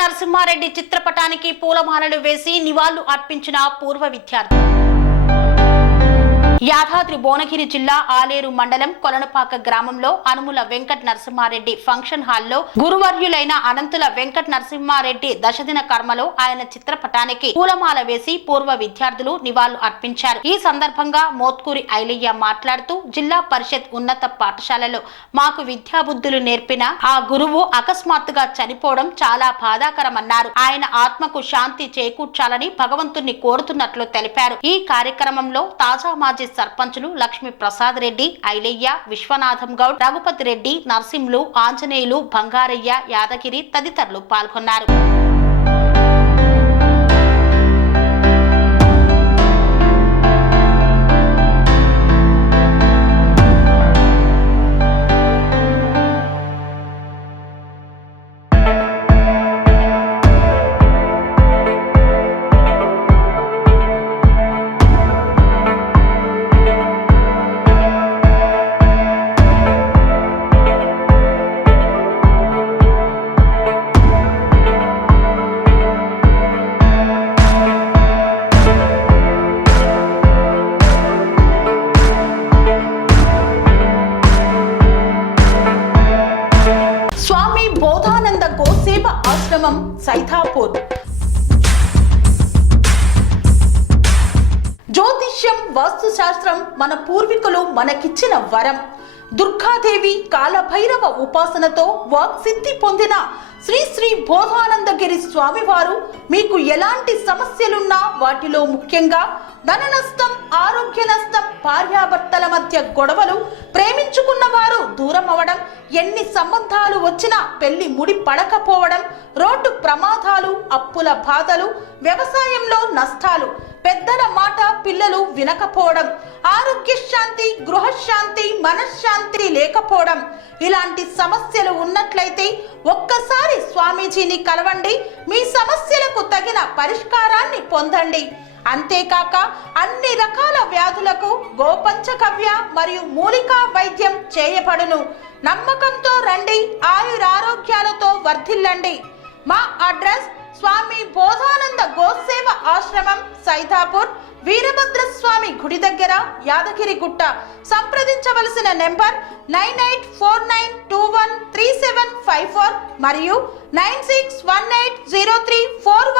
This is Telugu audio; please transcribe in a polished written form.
నరసింహారెడ్డి చిత్రపటానికి పూలమాలలు వేసి నివాళులు అర్పించిన పూర్వ విద్యార్థి. యాదాద్రి భువనగిరి జిల్లా ఆలేరు మండలం కొలనపాక గ్రామంలో అనుముల వెంకట నరసింహారెడ్డి ఫంక్షన్ హాల్లో గురువర్యులైన అనంతుల వెంకట నరసింహారెడ్డి దశదిన కర్మలో ఆయన చిత్రపటానికి పూలమాల వేసి పూర్వ విద్యార్థులు నివాళులు అర్పించారు. ఈ సందర్భంగా మోత్కూరి ఐలయ్య మాట్లాడుతూ జిల్లా పరిషత్ ఉన్నత పాఠశాలలో మాకు విద్యాబుద్ధులు నేర్పిన ఆ గురువు అకస్మాత్తుగా చనిపోవడం చాలా బాధాకరమన్నారు. ఆయన ఆత్మకు శాంతి చేకూర్చాలని భగవంతుణ్ణి కోరుతున్నట్లు తెలిపారు. ఈ కార్యక్రమంలో తాజా మాజీ సర్పంచులు లక్ష్మీ ప్రసాద్ రెడ్డి, ఐలయ్య, విశ్వనాథం గౌడ్, రఘుపతి రెడ్డి, నర్సింలు, ఆంజనేయులు, బంగారయ్య, యాదగిరి తదితరులు పాల్గొన్నారు. ఆశ్రమం సైతాపూర్. జ్యోతిష్యం, వాస్తుశాస్త్రం మన పూర్వీకులు మనకిచ్చిన వరం. దుర్గాదేవి, కాలభైరవ ఉపాసనతో వాక్సిద్ధి పొందిన శ్రీ శ్రీ బోధానందగిరి స్వామివారు మీకు ఎలాంటి సమస్యలున్నా, వాటిలో ముఖ్యంగా ధన నష్టం, ఆరోగ్య నష్టం, భార్యాభర్తల మధ్య గొడవలు, ప్రేమించుకున్న వారు దూరం అవడం, ఎన్ని సంబంధాలు వచ్చినా పెళ్లి ముడి పడకపోవడం, రోడ్డు ప్రమాదాలు, అప్పుల బాధలు, వ్యవసాయంలో నష్టాలు, పెద్దల మాట పిల్లలు వినకపోవడం, ఆరోగ్య శాంతి, గృహశాంతి, మనశ్శాంతి లేకపోవడం, ఇలాంటి సమస్యలు ఉన్నట్లయితే ఒక్కసారి స్వామీజీని కలవండి. మీ సమస్యలకు తగిన పరిష్కారాన్ని పొందండి. అంతేకాక అన్ని రకాల వ్యాధులకు గోపంచకవ్య మరియు మూలికా వైద్యం చేయబడును. నమ్మకంతో రండి, ఆయురారోగ్యాలతో వర్ధిల్లండి. మా అడ్రస్ స్వామి బోధానంద గోసేవ ఆశ్రమం, సైతాపూర్, వీరభద్రస్వామి గుడి దగ్గర, యాదగిరిగుట్ట. సంప్రదించవలసిన నెంబర్ 9849213754 మరియు 96180341